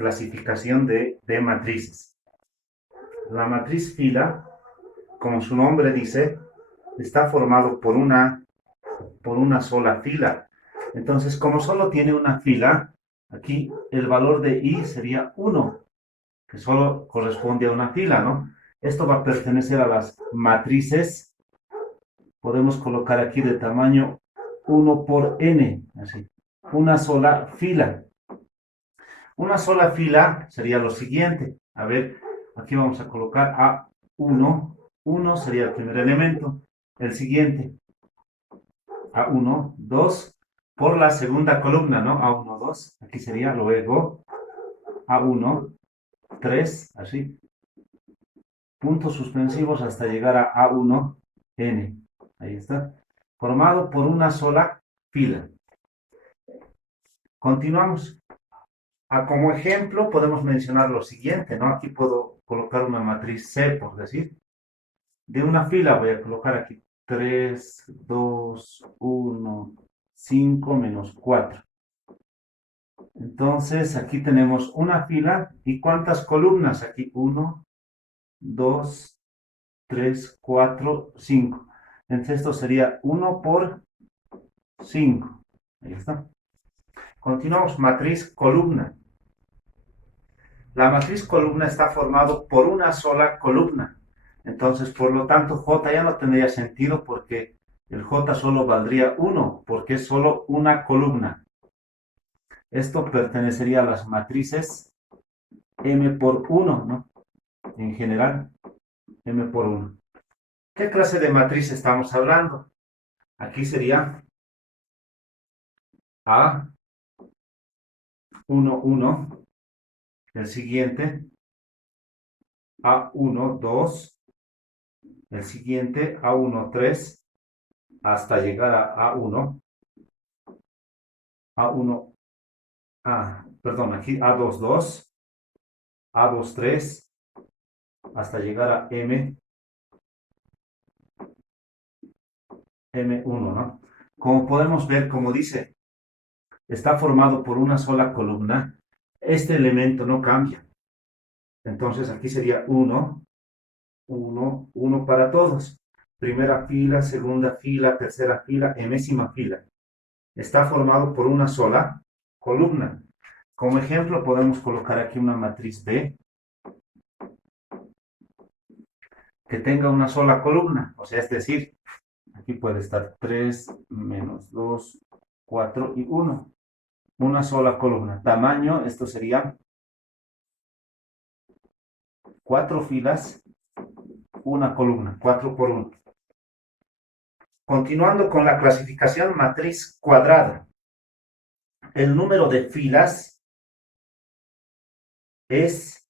clasificación de matrices. La matriz fila, como su nombre dice, está formado por una sola fila. Entonces, como solo tiene una fila, aquí el valor de i sería 1, que solo corresponde a una fila, ¿no? Esto va a pertenecer a las matrices. Podemos colocar aquí de tamaño 1 por n, así. Una sola fila. Una sola fila sería lo siguiente. A ver, aquí vamos a colocar A1. 1 sería el primer elemento. El siguiente, A1, 2, por la segunda columna, ¿no? A1, 2. Aquí sería luego A1, 3, así. Puntos suspensivos hasta llegar a A1N. Ahí está. Formado por una sola fila. Continuamos. Como ejemplo podemos mencionar lo siguiente, ¿no? Aquí puedo colocar una matriz C, por decir. De una fila voy a colocar aquí 3, 2, 1, 5, menos 4. Entonces aquí tenemos una fila. ¿Y cuántas columnas? Aquí 1, 2, 3, 4, 5. Entonces esto sería 1 por 5. Ahí está. Continuamos. Matriz columna. La matriz columna está formado por una sola columna. Entonces, por lo tanto, J ya no tendría sentido porque el J solo valdría 1, porque es solo una columna. Esto pertenecería a las matrices M por 1, ¿no? En general, M por 1. ¿Qué clase de matriz estamos hablando? Aquí sería A1, 1. El siguiente, A1, 2. El siguiente, A1, 3. Hasta llegar a A1. A1, perdón, aquí A2, 2. A2, 3. Hasta llegar a M1, ¿no? Como podemos ver, como dice, está formado por una sola columna. Este elemento no cambia. Entonces aquí sería 1, 1, 1 para todos. Primera fila, segunda fila, tercera fila, enésima fila. Está formado por una sola columna. Como ejemplo podemos colocar aquí una matriz B que tenga una sola columna. O sea, es decir, aquí puede estar 3, menos 2, 4 y 1. Una sola columna. Tamaño, esto sería 4 filas, una columna, 4 por 1. Continuando con la clasificación matriz cuadrada. El número de filas es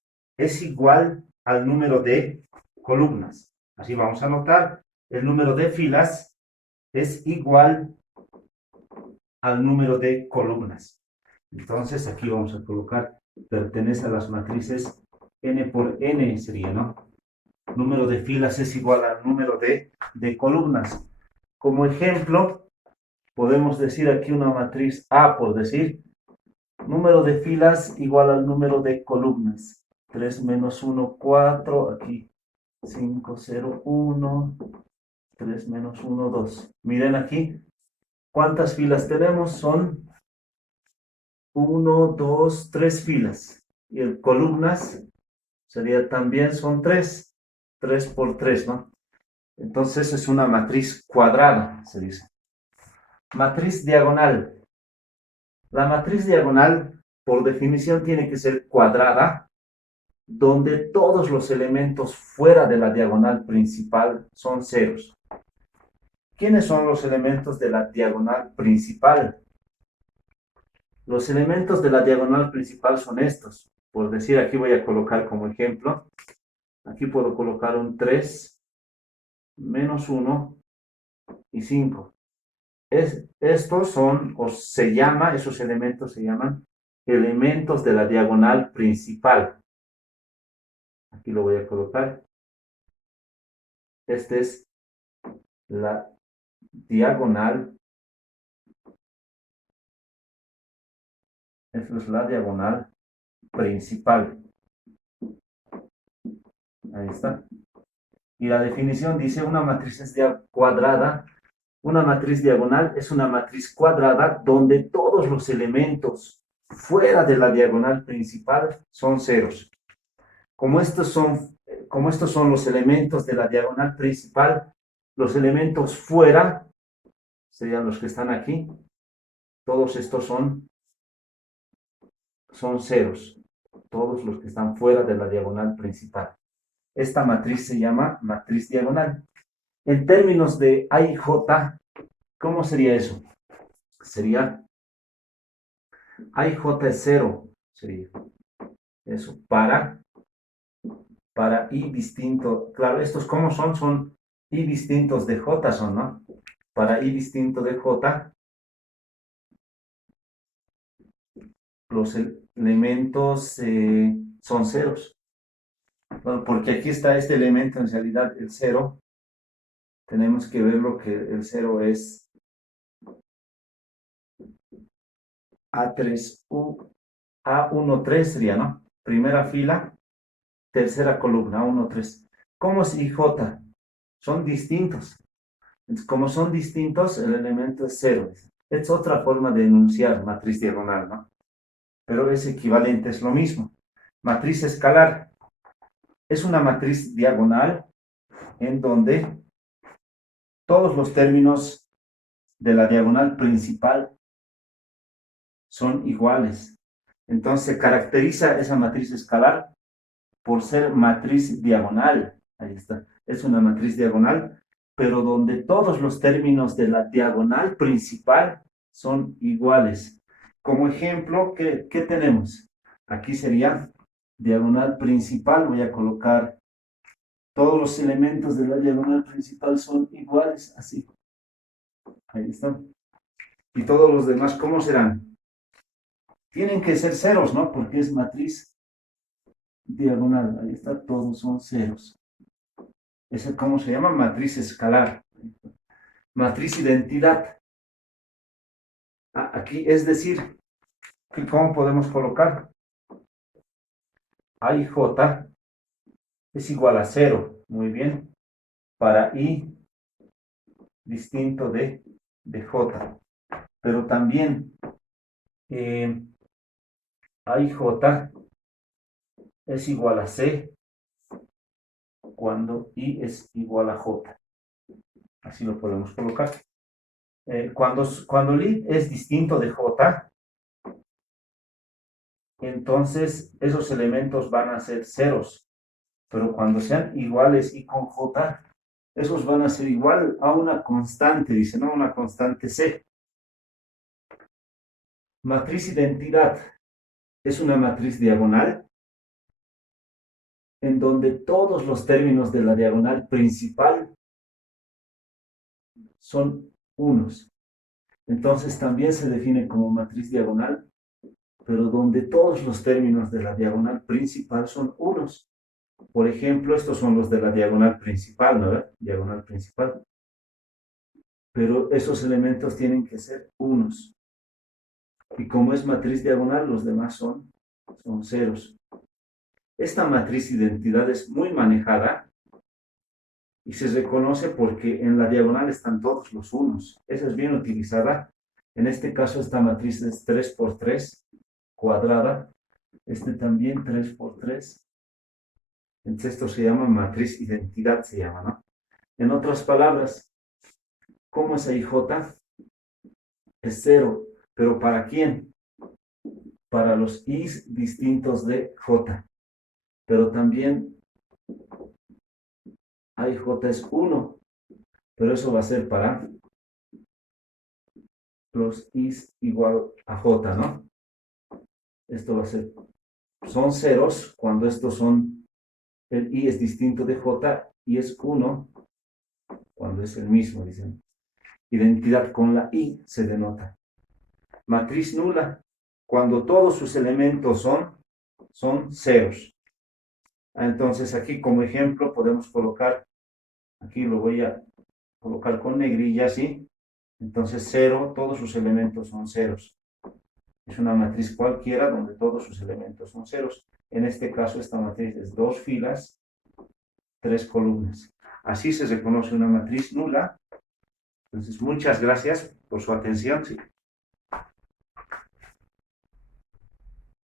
igual al número de columnas. Así vamos a anotar. El número de filas es igual al número de columnas. Entonces aquí vamos a colocar, pertenece a las matrices n por n sería, ¿no? Número de filas es igual al número de columnas. Como ejemplo, podemos decir aquí una matriz A, por decir, número de filas igual al número de columnas. 3 menos 1, 4, aquí 5, 0, 1, 3 menos 1, 2. Miren aquí, ¿cuántas filas tenemos? Son 1, 2, 3 filas. Y el columnas sería también, son 3. 3 por 3, ¿no? Entonces es una matriz cuadrada, se dice. Matriz diagonal. La matriz diagonal, por definición, tiene que ser cuadrada, donde todos los elementos fuera de la diagonal principal son ceros. ¿Quiénes son los elementos de la diagonal principal? Los elementos de la diagonal principal son estos. Por decir, aquí voy a colocar como ejemplo. Aquí puedo colocar un 3, menos 1 y 5. Estos son, o se llama, esos elementos se llaman elementos de la diagonal principal. Aquí lo voy a colocar. Esta es la diagonal. Esta es la diagonal principal. Ahí está. Y la definición dice, una matriz es cuadrada. Una matriz diagonal es una matriz cuadrada donde todos los elementos fuera de la diagonal principal son ceros. Como estos son los elementos de la diagonal principal, los elementos fuera serían los que están aquí. Todos estos son ceros. Todos los que están fuera de la diagonal principal. Esta matriz se llama matriz diagonal. En términos de A y J, ¿cómo sería eso? Sería A y J es 0. Sería eso. Para I distinto. Claro, estos ¿cómo son? Son I distintos de J, son, ¿no? Para I distinto de J, los elementos son ceros. Bueno, porque aquí está este elemento, en realidad el 0. Tenemos que verlo que el 0 es A3U, A13 sería, ¿no? Primera fila, tercera columna, A13. ¿Cómo es IJ? Son distintos. Entonces, como son distintos, el elemento es 0. Es otra forma de enunciar matriz diagonal, ¿no? Pero es equivalente, es lo mismo. Matriz escalar. Es una matriz diagonal en donde todos los términos de la diagonal principal son iguales. Entonces se caracteriza esa matriz escalar por ser matriz diagonal. Ahí está. Es una matriz diagonal, pero donde todos los términos de la diagonal principal son iguales. Como ejemplo, ¿qué tenemos? Aquí sería diagonal principal. Voy a colocar todos los elementos de la diagonal principal son iguales, así. Ahí está. Y todos los demás, ¿cómo serán? Tienen que ser ceros, ¿no? Porque es matriz diagonal. Ahí está, todos son ceros. ¿Esa cómo se llama? Matriz escalar. Matriz identidad. Aquí, es decir, ¿cómo podemos colocar? A y J es igual a 0. Muy bien. Para I distinto de J. Pero también A y J es igual a C cuando I es igual a J. Así lo podemos colocar. Cuando I es distinto de J, entonces esos elementos van a ser ceros. Pero cuando sean iguales I con J, esos van a ser igual a una constante, dice, ¿no? Una constante C. Matriz identidad es una matriz diagonal en donde todos los términos de la diagonal principal son unos. Entonces también se define como matriz diagonal, pero donde todos los términos de la diagonal principal son unos. Por ejemplo, estos son los de la diagonal principal, ¿no? Diagonal principal. Pero esos elementos tienen que ser unos. Y como es matriz diagonal, los demás son ceros. Esta matriz identidad es muy manejada y se reconoce porque en la diagonal están todos los unos. Esa es bien utilizada. En este caso, esta matriz es 3 por 3 cuadrada. Este también 3 por 3. Entonces esto se llama matriz identidad, se llama, ¿no? En otras palabras, ¿cómo es IJ? Es 0. ¿Pero para quién? Para los I's distintos de J. Pero también IJ es 1. Pero eso va a ser para los I's igual a J, ¿no? Esto va a ser, son ceros cuando estos son, el I es distinto de J y es 1 cuando es el mismo, dicen. Identidad con la I se denota. Matriz nula, cuando todos sus elementos son ceros. Entonces aquí como ejemplo podemos colocar, aquí lo voy a colocar con negrilla, ¿sí? Entonces 0, todos sus elementos son ceros. Es una matriz cualquiera donde todos sus elementos son ceros. En este caso, esta matriz es 2 filas, 3 columnas. Así se reconoce una matriz nula. Entonces, muchas gracias por su atención.